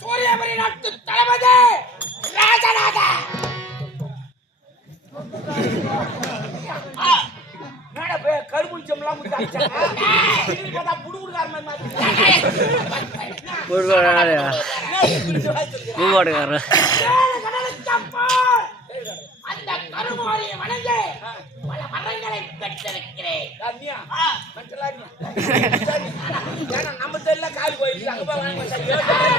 சூரியபுரி நாட்டு தளபதி ராஜநாத கருப்புச்சம்லாம் அந்த கருமாரியை வணங்கி பல மரங்களை பெற்றிருக்கிறேன். நம்ம தெரியல கால் போயிடுச்சு அங்க போய்